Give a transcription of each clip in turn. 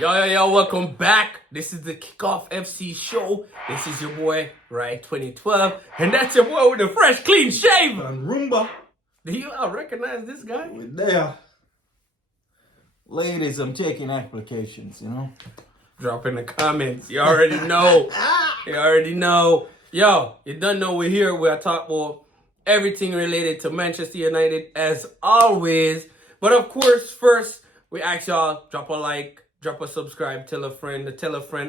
Yo, welcome back. This is the Kickoff FC show. This is your boy, right, 2012. And that's your boy with the fresh, clean shave. And Roomba. Do you recognize this guy? We're there. Ladies, I'm taking applications, Drop in the comments. You already know. Yo, you don't know we're here. We're talking about everything related to Manchester United as always. But of course, first, we ask y'all, drop a like, drop a subscribe, tell a friend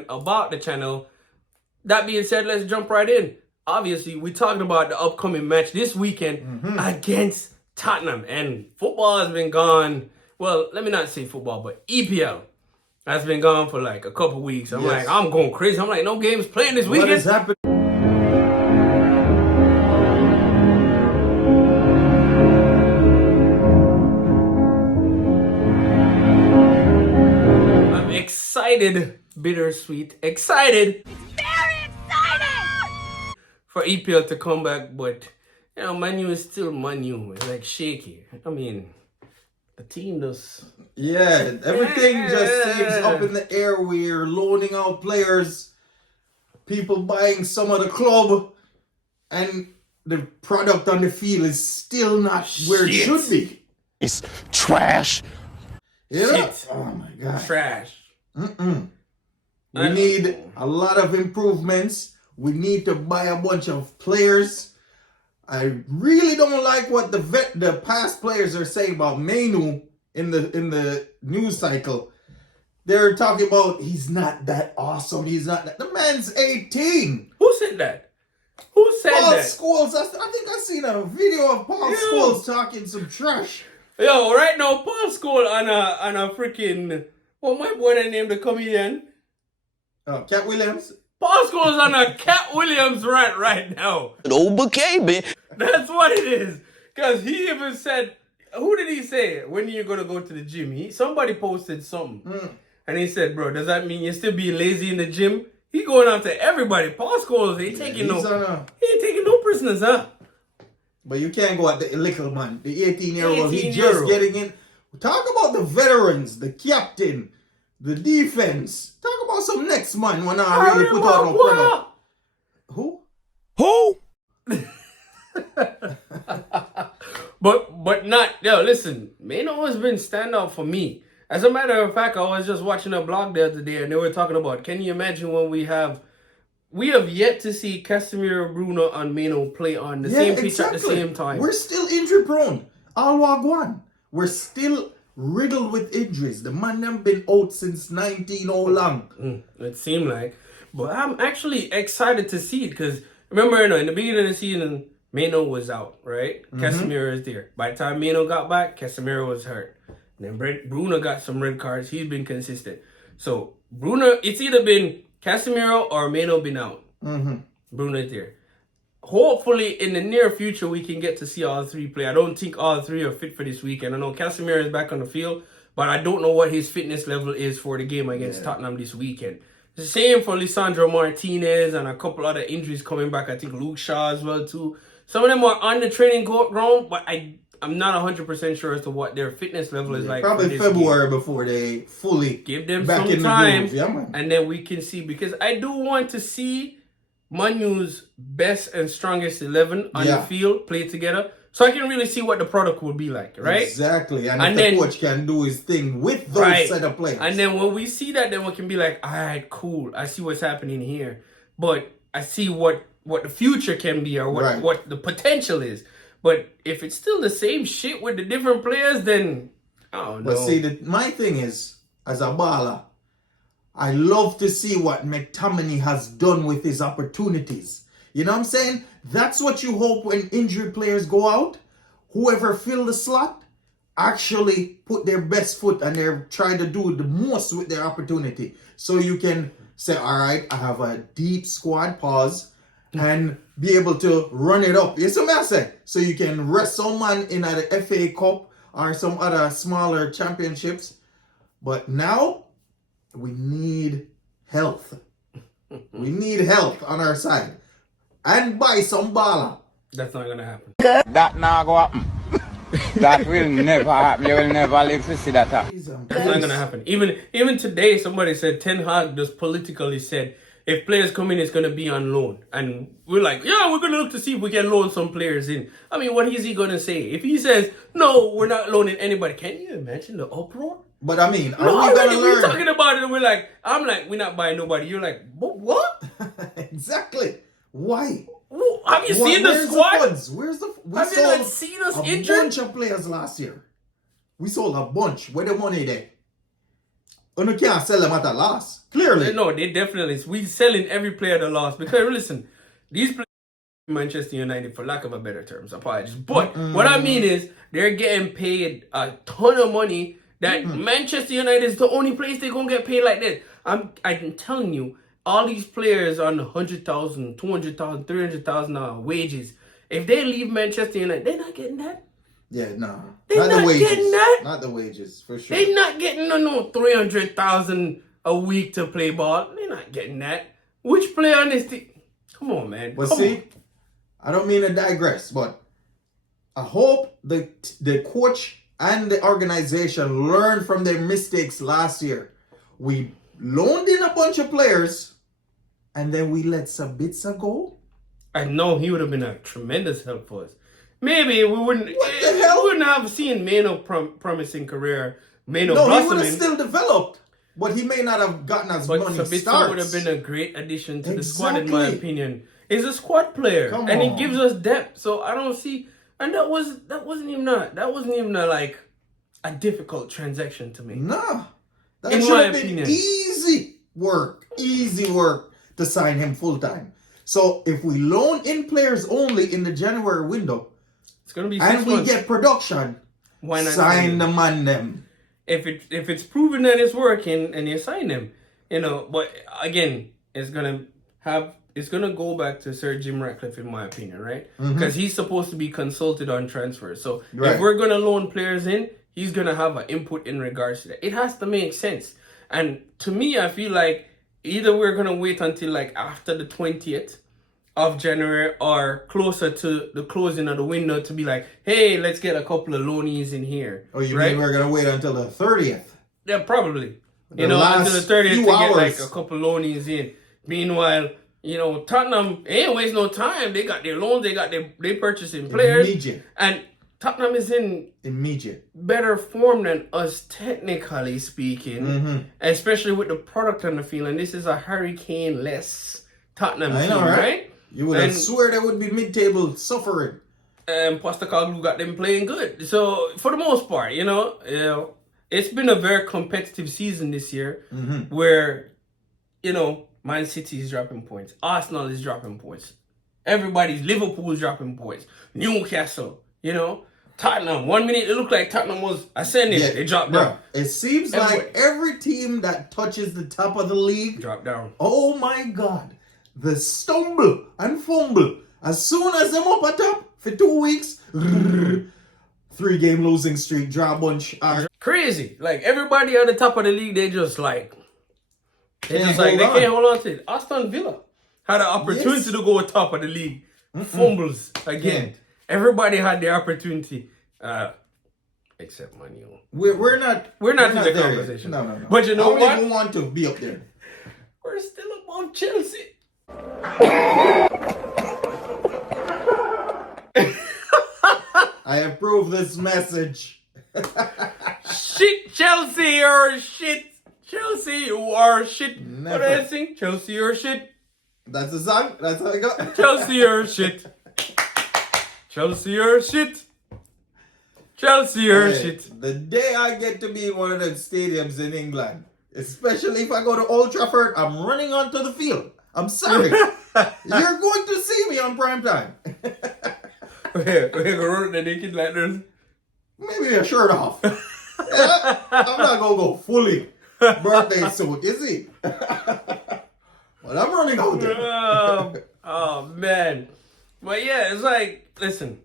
about the channel. That being said, let's jump right in. Obviously, we're talking about the upcoming match this weekend against Tottenham. And football has been gone. Well, let me not say football, but EPL has been gone for like a couple weeks. I'm going crazy. I'm like, no games playing this weekend. What has happened? Excited, bittersweet, excited. It's very exciting For EPL to come back, but Manu is still Manu. It's like shaky. I mean, the team does. Yeah, everything just seems up in the air. We're loaning out players, people buying some of the club, and the product on the field is still not where it should be. It's trash. Shit. Oh my god. Trash. We need a lot of improvements. We need to buy a bunch of players. I really don't like what the past players are saying about Manu in the news cycle. They're talking about he's not that awesome. He's not that. The man's 18. Who said that? Who said Paul that? Scholes. I think I seen a video of Paul Scholes talking some trash. Yo, right now, Paul Scholes on a freaking, what my boy that named the comedian? Cat Williams. Paul Scholes on a Cat Williams rant right now. An old bouquet, man. That's what it is. Because he even said, who did he say, when you're going to go to the gym? Somebody posted something. And he said, bro, does that mean you're still being lazy in the gym? He going after everybody. Paul Scholes, he ain't taking no prisoners, huh? But you can't go at the little man, the 18-year-old. He just getting in. Talk about the veterans, the captain, the defense. Talk about some next man when I really put out no product. Who? But not, listen, Mano has been standout for me. As a matter of fact, I was just watching a blog the other day and they were talking about, can you imagine when we have yet to see Casemiro, Bruno, and Mano play on the same pitch at the same time. We're still injury prone. All one. We're still riddled with injuries. The man them been out since 19 long. It seemed like. But I'm actually excited to see it because remember, in the beginning of the season, Mano was out, right? Casemiro is there. By the time Mano got back, Casemiro was hurt. And then Bruno got some red cards. He's been consistent. So Bruno, it's either been Casemiro or Mano been out. Bruno's there. Hopefully, in the near future, we can get to see all three play. I don't think all three are fit for this weekend. I know Casemiro is back on the field, but I don't know what his fitness level is for the game against Tottenham this weekend. The same for Lisandro Martinez and a couple other injuries coming back. I think Luke Shaw as well, too. Some of them are on the training ground, but I'm not 100% sure as to what their fitness level is like. Probably February before they fully give them back some in time, the groove. and then we can see. Because I do want to see Manu's best and strongest 11 on the field play together, so I can really see what the product will be like, right? Exactly, and if the coach can do his thing with those set of players. And then when we see that, then we can be like, all right, cool. I see what's happening here, but I see what the future can be or what the potential is. But if it's still the same shit with the different players, then I don't know. But see, my thing is, as a baller, I love to see what McTominay has done with his opportunities. You know what I'm saying? That's what you hope when injured players go out. Whoever fill the slot actually put their best foot and they're trying to do the most with their opportunity. So you can say, all right, I have a deep squad, and be able to run it up. You see what I say? So you can rest someone in the FA Cup or some other smaller championships. But now, we need health. We need health on our side. And buy some baller. That's not going to happen. That now go happen. That will never happen. You will never live to see that happen. That's not gonna happen. Even today, somebody said Ten Hag just politically said if players come in, it's gonna be on loan, and we're like, yeah, we're gonna look to see if we can loan some players in. I mean, what is he gonna say if he says no? We're not loaning anybody. Can you imagine the uproar? But I mean, are No, we already gonna we're learn? talking about it, and we're like, I'm like, we're not buying nobody. You're like, what? Exactly. Why? Have you seen the Where's squad? funds? Where's the? We Have you sold not seen us a injured? bunch of players last year. We sold a bunch. Where the money there? You can't sell them at a loss. Clearly. No, they definitely. We selling every player at a loss because listen, these players Manchester United, for lack of a better terms, apologies. But what I mean is they're getting paid a ton of money. That Manchester United is the only place they're gonna get paid like that. I'm telling you, all these players on 100,000, 200,000, 300,000 wages. If they leave Manchester United, they're not getting that. Yeah, no. They're not the wages. getting that. Not the wages, for sure. They're not getting no 300,000 a week to play ball. They're not getting that. Which player on this team? Come on, man. But Come see, on. I don't mean to digress, but I hope the coach and the organization learned from their mistakes last year. We loaned in a bunch of players, and then we let Sabitzer go. I know he would have been a tremendous help for us. Maybe we wouldn't. What the hell? We wouldn't have seen Mano promising career. Mano No, he would have blossoming. still developed, but he may not have gotten as But many Sabitzer starts. would have been a great addition to the squad, in my Exactly. opinion. He's a squad player, Come and he on. gives us depth. So I don't see. And that wasn't even like a difficult transaction to me. Nah, that In should my have been opinion. easy work to sign him full time. So if we loan in players only in the January window, It's gonna be 6 and we months. get production, Why not sign the man them. if it's proven that it's working and you sign them, But again, it's gonna go back to Sir Jim Ratcliffe, in my opinion, right? Because he's supposed to be consulted on transfers. So Right. if we're gonna loan players in, he's gonna have an input in regards to that. It has to make sense. And to me, I feel like either we're gonna wait until like after the 20th of January or closer to the closing of the window to be like, hey, let's get a couple of loanies in here. Oh, you right? mean we're gonna wait until the 30th? Yeah, probably. The last Until the 30th to few get hours. like a couple loanies in. Meanwhile, Tottenham ain't waste no time. They got their loans, they purchasing players. Immediate. And Tottenham is in Immediate. better form than us, technically speaking. Especially with the product on the field. And this is a hurricane-less Tottenham I team, know, right? right? You would have swear they would be mid-table suffering. Postecoglou got them playing good. So for the most part, it's been a very competitive season this year, where Man City is dropping points, Arsenal is dropping points, Liverpool's dropping points, Newcastle, Tottenham. 1 minute it looked like Tottenham was ascending, they dropped down. It seems like every team that touches the top of the league, Drop down. oh my God, the stumble and fumble. As soon as them up at top for 2 weeks, 3-game losing streak, draw bunch. Crazy. Like everybody at the top of the league, they just like they Can't can't hold hold on to it. Aston Villa had an opportunity to go top of the league. Fumbles again. Can't. Everybody had the opportunity. Except Man U. We're not in the there yet. conversation. No. But you know I don't what? even want to be up there. We're still above Chelsea. I approve this message. Shit, Chelsea or shit. Chelsea or shit. Never. What do I sing? Chelsea or shit. That's the song. That's how I got. Chelsea or shit. Chelsea or shit. Chelsea or Hey, shit. the day I get to be in one of them stadiums in England, especially if I go to Old Trafford, I'm running onto the field. I'm sorry. You're going to see me on prime time. We're gonna run the naked like this. Maybe a shirt off. Yeah, I'm not going to go fully birthday suit, you see? But I'm running out there. Oh, man. But yeah, it's like, listen,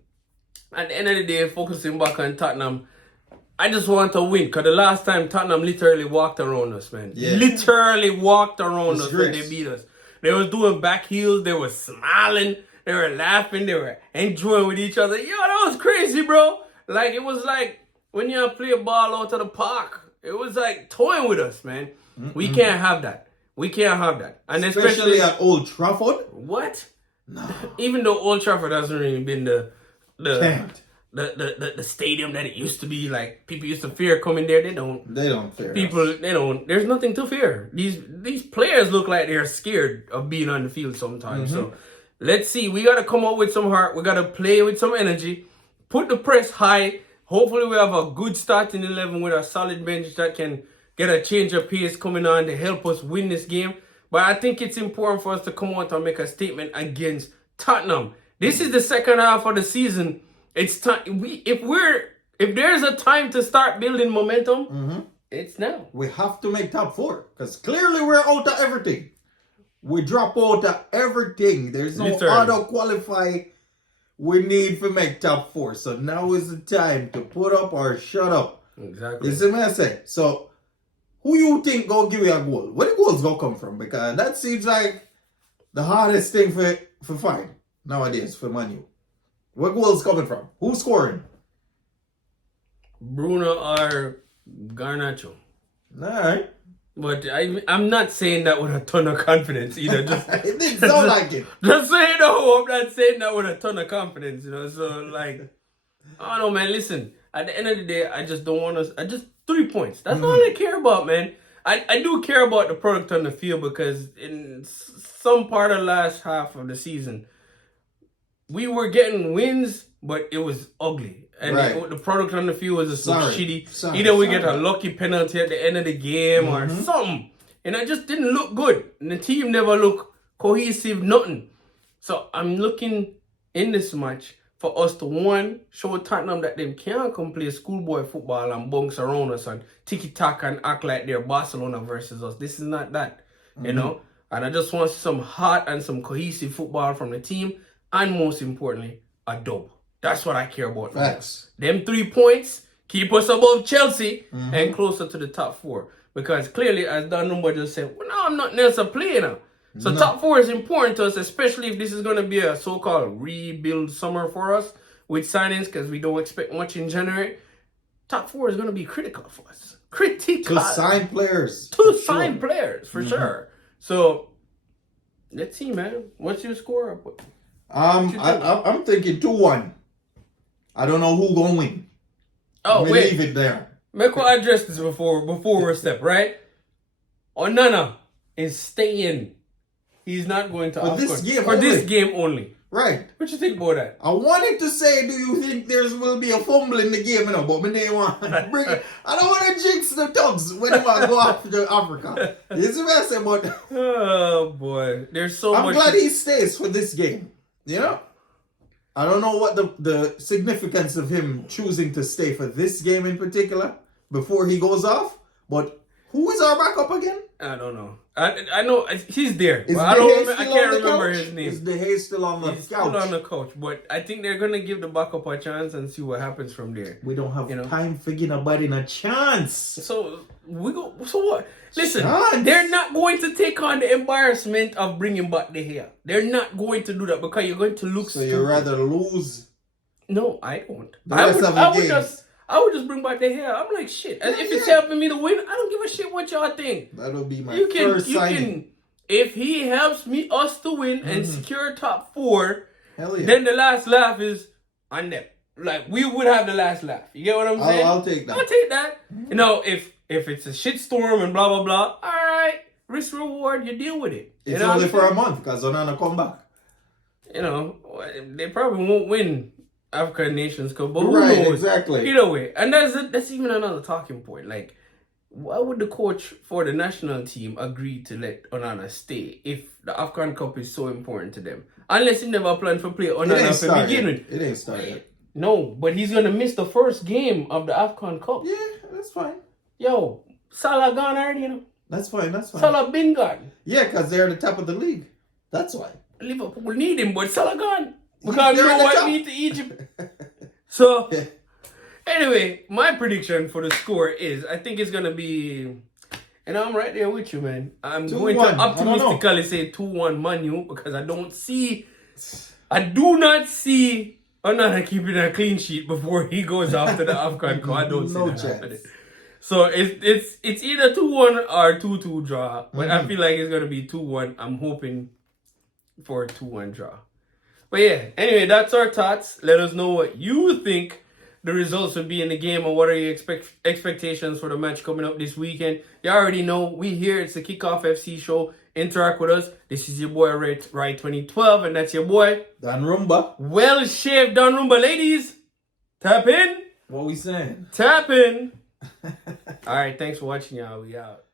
at the end of the day, focusing back on Tottenham, I just want to win. Because the last time Tottenham literally walked around us, man. Yeah. Literally walked around us when Disgrace. they beat us. They was doing back heels. They were smiling. They were laughing. They were enjoying with each other. Yo, that was crazy, bro. Like, it was like when you play a ball out of the park. It was like toying with us, man. We can't have that. We can't have that. And Especially at Old Trafford. What? No. Even though Old Trafford hasn't really been Can't. the stadium that it used to be, like people used to fear coming there. They don't fear people us. they don't there's nothing to fear. These players look like they're scared of being on the field sometimes. So let's see. We gotta come up with some heart. We gotta play with some energy. Put the press high. Hopefully we have a good starting 11 with a solid bench that can get a change of pace coming on to help us win this game. But I think it's important for us to come out and make a statement against Tottenham. This is the second half of the season. It's time. If there's a time to start building momentum, it's now. We have to make top 4 because clearly we're out of everything. We drop out of everything. There's no auto qualify we need to make top 4. So now is the time to put up or shut up. Exactly. You see what I say? So who you think go give you a goal? Where the goals go come from? Because that seems like the hardest thing for find nowadays for Manu. Where goals coming from? Who's scoring? Bruno or Garnacho. Alright. But I'm not saying that with a ton of confidence either. Just It didn't sound like it. Just say no. I'm not saying that with a ton of confidence, So like, I don't know, man. Listen, at the end of the day, I just don't want us. I just 3 points. That's all I care about, man. I do care about the product on the field because in some part of the last half of the season, we were getting wins, but it was ugly. And the product on the field was just so shitty. Either we get a lucky penalty at the end of the game or something. And it just didn't look good. And the team never looked cohesive, nothing. So I'm looking in this match for us to, one, show Tottenham that they can't come play schoolboy football and bounce around us and tiki-taka and act like they're Barcelona versus us. This is not that, And I just want some heart and some cohesive football from the team. And most importantly, a dub. That's what I care about. Facts. Them 3 points keep us above Chelsea and closer to the top 4. Because clearly, as Don Number just said, well, now I'm not necessarily playing now. So top 4 is important to us, especially if this is going to be a so-called rebuild summer for us with signings, because we don't expect much in January. Top 4 is going to be critical for us. Critical. To sign players. For sure. So, let's see, man. What's your score? I'm thinking 2-1. I don't know who gonna win. Oh, wait. Leave it there. Make I address this before we step, right? Onana is staying. He's not going to this game only. Right. What you think about that? I wanted to say, do you think there will be a fumble in the game? But me didn't want to bring it. I don't want to jinx the Tugs when you want to go after Africa. You see what I say? But oh boy, there's so much. I'm glad he stays for this game. I don't know what the significance of him choosing to stay for this game in particular before he goes off. But who is our backup again? I don't know. I know he's there. Is I can't remember his name. Is De Gea still on the couch? Still on the couch, but I think they're gonna give the backup a chance and see what happens from there. We don't have time for giving nobody a chance. So what? Listen, they're not going to take on the embarrassment of bringing back De Gea. They're not going to do that because you're going to look. So you rather lose? No, I don't. I would just bring back De Gea. I'm like, shit. If it's helping me to win, I don't give a shit what y'all think. That'll be my first signing. If he helps us to win and secure top 4, hell yeah. Then the last laugh is on them. Like, we would have the last laugh. You get what I'm saying? I'll take that. I'll take that. If it's a shitstorm and blah, blah, blah, all right, risk reward, you deal with it. It's only for a month because Onana come back. They probably won't win African Nations Cup, but who knows? Exactly. Either way, and that's even another talking point. Like, why would the coach for the national team agree to let Onana stay if the African Cup is so important to them? Unless he never planned for play Onana to begin with. It ain't started. No, but he's gonna miss the first game of the African Cup. Yeah, that's fine. Yo, Salah gone already, That's fine. Salah been gone. Yeah, because they're at the top of the league. That's why. Liverpool need him, but Salah gone. Because you know what need to Egypt. So, anyway, my prediction for the score is, I think it's going to be, and I'm right there with you, man. I'm going to optimistically say 2-1 Manu because I do not see Onana keeping a clean sheet before he goes off to the AFCON. I don't see No that chance. happening. So it's either 2-1 or 2-2 draw. But I feel like it's gonna be 2-1. I'm hoping for a 2-1 draw. But yeah, anyway, that's our thoughts. Let us know what you think the results will be in the game and what are your expectations for the match coming up this weekend. You already know we here. It's the Kickoff FC show. Interact with us. This is your boy Right 2012, and that's your boy Dan Rumba. Well Shaved Don Rumba. Ladies, tap in. What we saying? Tap in. All right, thanks for watching, y'all. We out.